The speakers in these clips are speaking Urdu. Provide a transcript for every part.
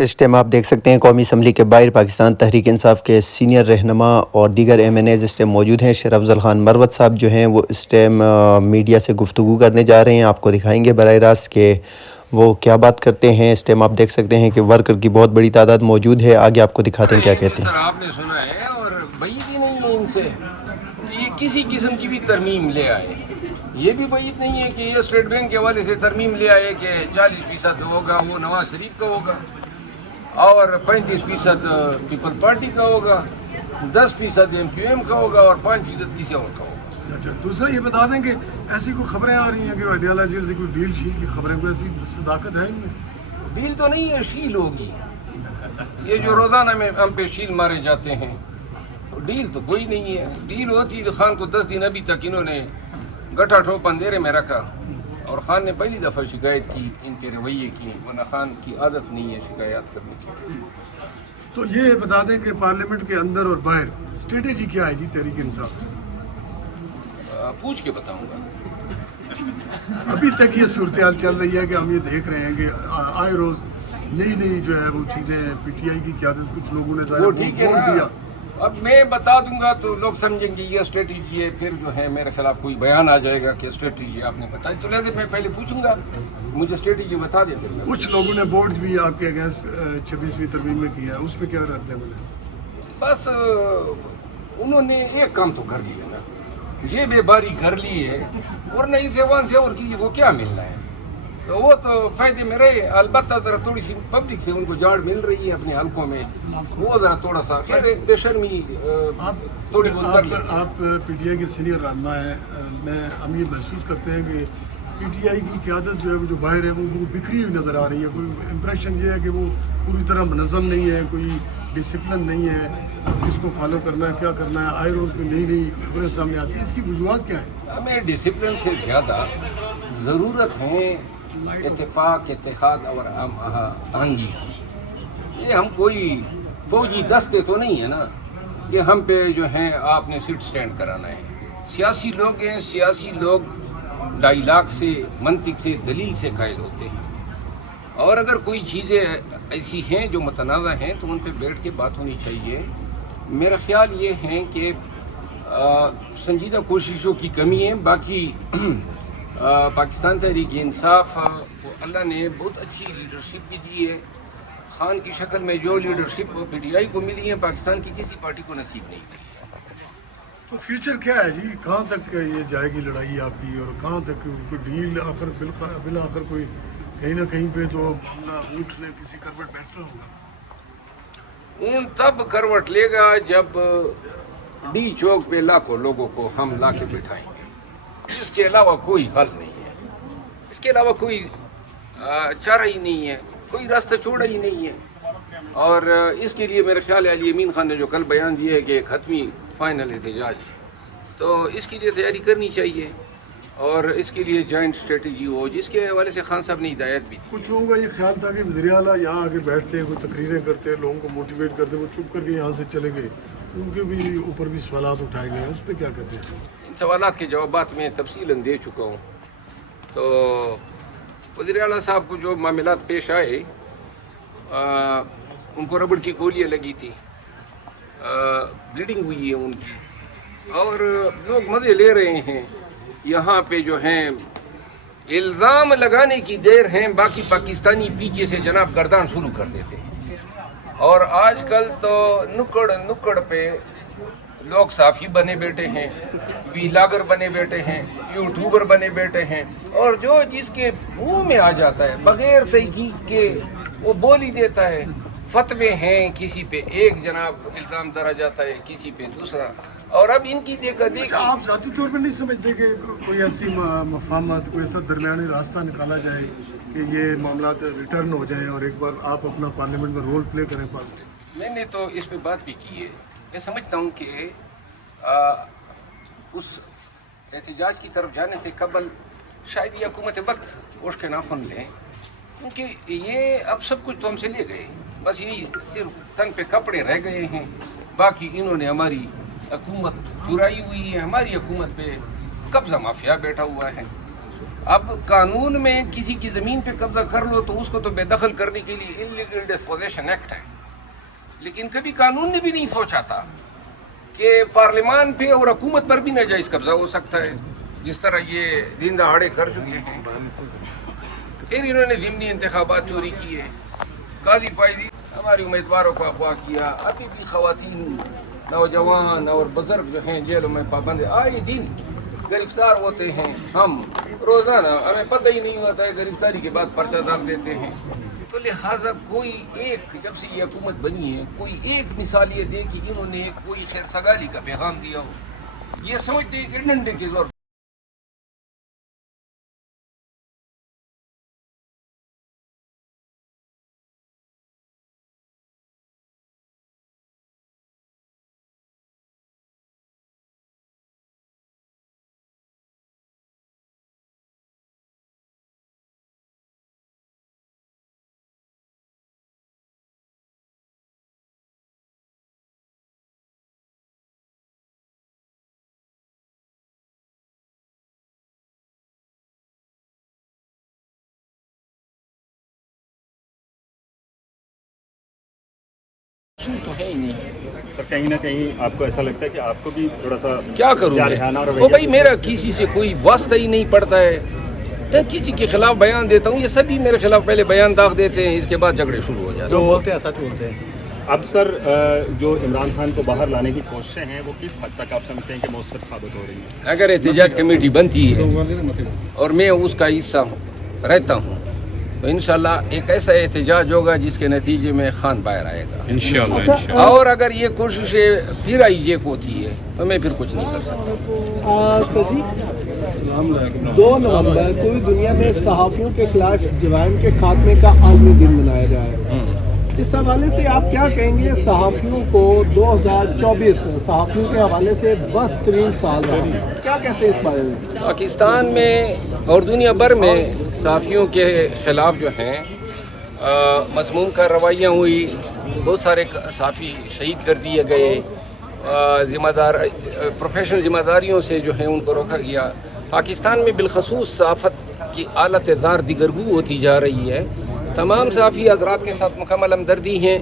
اس ٹائم آپ دیکھ سکتے ہیں قومی اسمبلی کے باہر پاکستان تحریک انصاف کے سینئر رہنما اور دیگر ایم این ایز اس ٹائم موجود ہیں۔ شیر افضل خان مروت صاحب جو ہیں وہ اس ٹائم میڈیا سے گفتگو کرنے جا رہے ہیں، آپ کو دکھائیں گے براہ راست کہ وہ کیا بات کرتے ہیں۔ اس ٹائم آپ دیکھ سکتے ہیں کہ ورکر کی بہت بڑی تعداد موجود ہے، آگے آپ کو دکھاتے ہیں کیا کہتے ہیں۔ آپ نے سنا ہے اور بعید ہی نہیں ہے ان سے یہ کسی قسم کی بھی ترمیم لے آئے، یہ بھی بعید نہیں ہے کہ یہ اسٹیٹ بینک کے حوالے سے ترمیم لے آئے کہ 40% ہوگا وہ نواز شریف کا ہوگا اور 35% پیپل پارٹی کا ہوگا، 10% ایم کیو ایم کا ہوگا اور 5% کسی اور کا ہوگا۔ اچھا، دوسرا یہ بتا دیں کہ ایسی کوئی خبریں آ رہی ہیں کہ وڈیالہ جیل سے کوئی ڈیل شیل کی خبریں، کوئی ایسی صداقت ہے ان میں؟ ڈیل تو نہیں ہے، شیل ہوگی۔ یہ جو روزانہ میں ہم پہ شیل مارے جاتے ہیں، ڈیل تو کوئی نہیں ہے۔ ڈیل ہوتی تو خان کو 10 دن ابھی تک انہوں نے گٹھا ٹھوپ اندھیرے میں رکھا اور خان نے پہلی دفعہ شکایت کی ان کے رویے کی، ورنہ خان کی عادت نہیں ہے شکایات کرنے کی۔ تو یہ بتا دیں کہ پارلیمنٹ کے اندر اور باہر اسٹریٹجی کیا ہے جی تحریک انصاف؟ پوچھ کے بتاؤں گا۔ ابھی تک یہ صورتحال چل رہی ہے کہ ہم یہ دیکھ رہے ہیں کہ آئے روز نئی جو ہے وہ چیزیں پی ٹی آئی کی قیادت کچھ لوگوں نے ظاہر ووٹ دیا۔ اب میں بتا دوں گا تو لوگ سمجھیں گے یہ اسٹریٹجی ہے، پھر جو ہے میرے خلاف کوئی بیان آ جائے گا کہ اسٹریٹجی آپ نے بتائی، تو لہٰذا میں پہلے پوچھوں گا مجھے اسٹریٹجی بتا دیں۔ پھر کچھ لوگوں نے ووٹ بھی آپ کے اگینسٹ 26ویں ترمیم میں کیا ہے، اس پہ کیا رد عمل ہے؟ بس انہوں نے ایک کام تو کر لیا نا، یہ بے باری کر لی ہے، ورنہ اسے وہاں سے اور کسی کو کیا ملنا ہے، تو وہ تو فائدے میں رہے۔ البتہ ذرا تھوڑی سی پبلک سے ان کو جاڑ مل رہی ہے اپنے حلقوں میں، وہ ذرا تھوڑا سا بے شرمی تھوڑی بہت کر لیں۔ آپ پی ٹی آئی کے سینئر رہنما ہیں، ہم یہ محسوس کرتے ہیں کہ پی ٹی آئی کی قیادت جو ہے جو باہر ہے وہ بکھری ہوئی نظر آ رہی ہے۔ کوئی امپریشن یہ ہے کہ وہ پوری طرح منظم نہیں ہے، کوئی ڈسپلن نہیں ہے، کس کو فالو کرنا ہے کیا کرنا ہے، آئے روز میں نئی خبریں سامنے آتی ہیں۔ اس کی وجوہات کیا ہیں؟ ہمیں ڈسپلن سے زیادہ ضرورت ہے اتفاق، اتحاد اور ہم آہنگی۔ یہ ہم کوئی فوجی دستے تو نہیں ہے نا کہ ہم پہ جو ہیں آپ نے سٹ سٹینڈ کرانا ہے۔ سیاسی لوگ ہیں، سیاسی لوگ ڈائیلاگ سے، منطق سے، دلیل سے قائل ہوتے ہیں، اور اگر کوئی چیزیں ایسی ہیں جو متنازع ہیں تو ان پہ بیٹھ کے بات ہونی چاہیے۔ میرا خیال یہ ہے کہ سنجیدہ کوششوں کی کمی ہے۔ باقی پاکستان تحریک انصاف کو اللہ نے بہت اچھی لیڈرشپ بھی دی ہے۔ خان کی شکل میں جو لیڈرشپ پی ٹی آئی کو ملی ہے پاکستان کی کسی پارٹی کو نصیب نہیں ہوئی ہے۔ تو فیوچر کیا ہے جی؟ کہاں تک یہ جائے گی لڑائی آپ کی، اور کہاں تک کوئی ڈیل آخر بالآخر کوئی کہیں نہ کہیں پہ تو معاملہ اونٹ نے کسی کروٹ بیٹھنا ہوگا؟ اون تب کروٹ لے گا جب ڈی چوک پہ لاکھوں لوگوں کو ہم لا کے بٹھائیں گے۔ اس کے علاوہ کوئی حل نہیں ہے، اس کے علاوہ کوئی چارہ ہی نہیں ہے، کوئی راستہ چھوڑا ہی نہیں ہے۔ اور اس کے لیے میرا خیال ہے علی امین خان نے جو کل بیان دیا ہے کہ ایک حتمی فائنل احتجاج، تو اس کے لیے تیاری کرنی چاہیے اور اس کے لیے جوائنٹ اسٹریٹجی ہو، جس کے حوالے سے خان صاحب نے ہدایت بھی دی۔ کچھ لوگوں کا یہ خیال تھا کہ وزیر اعلیٰ یہاں آگے بیٹھتے ہیں، کوئی تقریریں کرتے ہیں، لوگوں کو موٹیویٹ کرتے ہیں، وہ چپ کر کے یہاں سے چلے گئے، ان کے بھی اوپر بھی سوالات اٹھائے گئے ہیں، اس پہ کیا کہتے ہیں؟ ان سوالات کے جوابات میں تفصیلاً دے چکا ہوں۔ تو وزیر اعلیٰ صاحب کو جو معاملات پیش آئے، ان کو ربڑ کی گولیاں لگی تھی، بلیڈنگ ہوئی ہے ان کی، اور لوگ مزے لے رہے ہیں۔ یہاں پہ جو ہیں الزام لگانے کی دیر ہیں، باقی پاکستانی پیچھے سے جناب گردان شروع کر دیتے ہیں۔ اور آج کل تو نکڑ پہ لوگ صحافی بنے بیٹھے ہیں، ویلاگر بنے بیٹھے ہیں، یوٹیوبر بنے بیٹھے ہیں، اور جو جس کے منہ میں آ جاتا ہے بغیر تحقیق کے وہ بول ہی دیتا ہے۔ فتوے ہیں، کسی پہ ایک جناب الزام دھرا جاتا ہے، کسی پہ دوسرا، اور اب ان کی دیکھا دیکھی۔ آپ ذاتی طور پہ نہیں سمجھتے کہ کوئی ایسی مفاہمت، کوئی ایسا درمیانی راستہ نکالا جائے کہ یہ معاملات ریٹرن ہو جائیں اور ایک بار آپ اپنا پارلیمنٹ میں رول پلے کریں؟ میں نے تو اس پہ بات بھی کی ہے۔ میں سمجھتا ہوں کہ اس احتجاج کی طرف جانے سے قبل شاید یہ حکومت وقت اوش کے ناخن لیں، کیونکہ یہ اب سب کچھ تو ہم سے لے گئے، بس یہی صرف تن پہ کپڑے رہ گئے ہیں۔ باقی انہوں نے ہماری حکومت چرائی ہوئی ہے، ہماری حکومت پہ قبضہ مافیا بیٹھا ہوا ہے۔ اب قانون میں کسی کی زمین پہ قبضہ کر لو تو اس کو تو بے دخل کرنے کے لیے انلیگل ڈسپوزیشن ایکٹ ہے، لیکن کبھی قانون نے بھی نہیں سوچا تھا کہ پارلیمان پہ اور حکومت پر بھی ناجائز قبضہ ہو سکتا ہے، جس طرح یہ دن دہاڑے کر چکے ہیں۔ پھر انہوں نے ضمنی انتخابات چوری کیے، قاضی فائدی ہماری امیدواروں کو اغوا کیا، ابھی بھی خواتین، نوجوان اور بزرگ جو ہیں جیلوں میں پابند آئے دن گرفتار ہوتے ہیں۔ ہم روزانہ ہمیں پتہ ہی نہیں ہوتا ہے، گرفتاری کے بعد پرچہ داغ دیتے ہیں۔ تو لہٰذا کوئی ایک، جب سے یہ حکومت بنی ہے، کوئی ایک مثال یہ دے کہ انہوں نے کوئی خیر سگالی کا پیغام دیا ہو۔ یہ سمجھتے ہیں کہ ڈنڈے کے زور تو ہے ہی نہیں۔ سر کہیں نہ کہیں آپ کو ایسا لگتا ہے کہ آپ کو بھی تھوڑا سا کیا کروں جارحانہ میں؟ رویہ وہ بھائی میرا کسی سے کوئی واسطہ ہی نہیں پڑتا ہے، میں کسی کے خلاف بیان دیتا ہوں، یہ سبھی میرے خلاف پہلے بیان داغ دیتے ہیں، اس کے بعد جھگڑے شروع ہو جاتے ہیں۔ بولتے ہیں سچ بولتے ہیں۔ اب سر جو عمران خان کو باہر لانے کی کوششیں ہیں وہ کس حد تک آپ سمجھتے ہیں کہ مؤثر ثابت ہو رہی ہیں؟ اگر احتجاج کمیٹی بنتی ہے اور میں اس کا حصہ رہتا ہوں تو انشاءاللہ ایک ایسا احتجاج ہوگا جس کے نتیجے میں خان باہر آئے گا انشاءاللہ۔ اور اگر یہ کوششیں پھر آئی جے کو ہوتی ہے تو میں پھر کچھ نہیں کر سکتا۔ سر جی 2 نومبر پوری دنیا میں صحافیوں کے خلاف جرائم کے خاتمے کا عالمی دن منایا جائے گا، اس حوالے سے آپ کیا کہیں گے؟ صحافیوں کو 2024 صحافیوں کے حوالے سے بس ترین سال رہا، کیا کہتے ہیں اس بارے میں؟ پاکستان میں اور دنیا بھر میں صحافیوں کے خلاف جو ہیں مذموم کارروائیاں ہوئی، بہت سارے صحافی شہید کر دیے گئے، ذمہ دار پروفیشنل ذمہ داریوں سے جو ہیں ان کو روکا گیا۔ پاکستان میں بالخصوص صحافت کی حالت زار دیگرگو ہوتی جا رہی ہے۔ تمام صحافی حضرات کے ساتھ مکمل ہمدردی ہیں،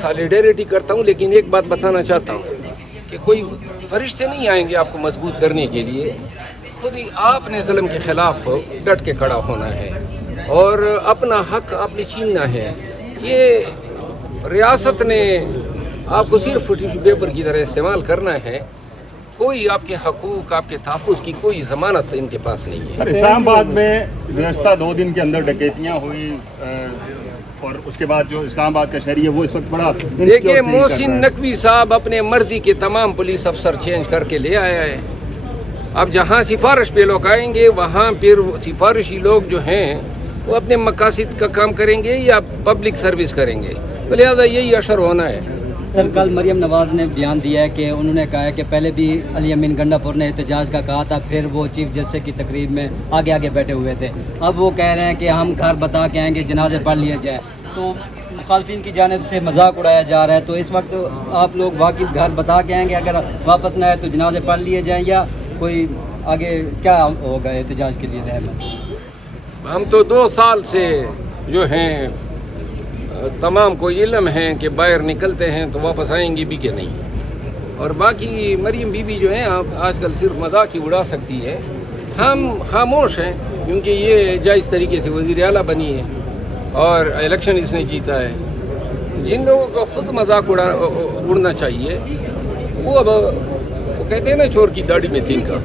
سالیڈیریٹی کرتا ہوں، لیکن ایک بات بتانا چاہتا ہوں کہ کوئی فرشتے نہیں آئیں گے آپ کو مضبوط کرنے کے لیے، خود ہی آپ نے ظلم کے خلاف ڈٹ کے کھڑا ہونا ہے اور اپنا حق آپ نے چھیننا ہے۔ یہ ریاست نے آپ کو صرف ٹیشو پیپر کی طرح استعمال کرنا ہے، کوئی آپ کے حقوق، آپ کے تحفظ کی کوئی ضمانت ان کے پاس نہیں ہے۔ سر اسلام آباد میں گزشتہ 2 دن کے اندر ڈکیتیاں ہوئی اور اس کے بعد جو اسلام آباد کا شہری ہے وہ اس وقت بڑا دیکھیے محسن نقوی صاحب اپنے مرضی کے تمام پولیس افسر چینج کر کے لے آیا ہے۔ اب جہاں سفارش پہ لوگ آئیں گے وہاں پھر سفارشی لوگ جو ہیں وہ اپنے مقاصد کا کام کریں گے یا پبلک سروس کریں گے، تو لہٰذا یہی اشر ہونا ہے۔ سر کل مریم نواز نے بیان دیا ہے کہ انہوں نے کہا ہے کہ پہلے بھی علی امین گنڈا پور نے احتجاج کا کہا تھا، پھر وہ چیف جسٹس کی تقریب میں آگے بیٹھے ہوئے تھے، اب وہ کہہ رہے ہیں کہ ہم گھر بتا کے آئیں گے، جنازے پڑھ لیے جائیں، تو مخالفین کی جانب سے مذاق اڑایا جا رہا ہے۔ تو اس وقت آپ لوگ واقعی گھر بتا کے آئیں گے، اگر واپس نہ آئے تو جنازے پڑھ لیے جائیں، یا کوئی آگے کیا ہوگا احتجاج کے لیے رحمت؟ ہم تو 2 سال سے جو ہیں تمام کو علم ہے کہ باہر نکلتے ہیں تو واپس آئیں گے بھی کہ نہیں، اور باقی مریم بی بی جو ہیں آج کل صرف مذاق ہی اڑا سکتی ہے۔ ہم خاموش ہیں کیونکہ یہ جائز طریقے سے وزیر اعلیٰ بنی ہے اور الیکشن اس نے جیتا ہے۔ جن لوگوں کو خود مذاق اڑنا چاہیے وہ اب وہ کہتے ہیں نا چور کی داڑھی میں تین کا،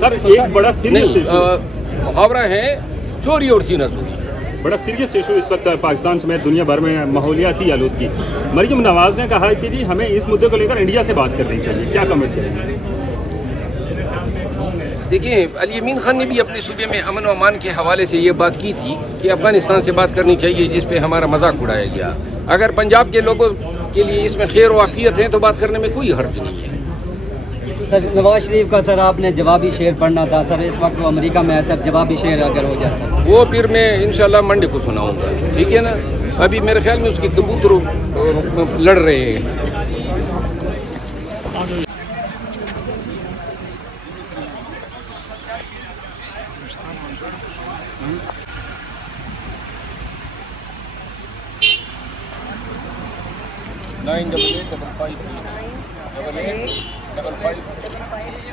سر ایک بڑا سیریس محاورہ ہے چوری اور سینہ چوری۔ بڑا سیریس ایشو اس وقت پاکستان سمیت دنیا بھر میں ماحولیاتی آلودگی۔ مریم نواز نے کہا ہے کہ جی ہمیں اس مدعے کو لے کر انڈیا سے بات کرنی چاہیے، کیا کمنٹ کریں گے؟ دیکھیں علی امین خان نے بھی اپنے صوبے میں امن و امان کے حوالے سے یہ بات کی تھی کہ افغانستان سے بات کرنی چاہیے جس پہ ہمارا مذاق اڑایا گیا۔ اگر پنجاب کے لوگوں کے لیے اس میں خیر و عافیت ہے تو بات کرنے میں کوئی حرج نہیں ہے۔ سر نواز شریف کا سر آپ نے جوابی شعر پڑھنا تھا سر، اس وقت وہ امریکہ میں ہے سر، جوابی شعر اگر ہو جائے سر وہ پھر میں انشاءاللہ منڈے کو سناؤں گا، ٹھیک ہے نا؟ ابھی میرے خیال میں اس کے کبوتر لڑ رہے ہیں۔ 988553 8855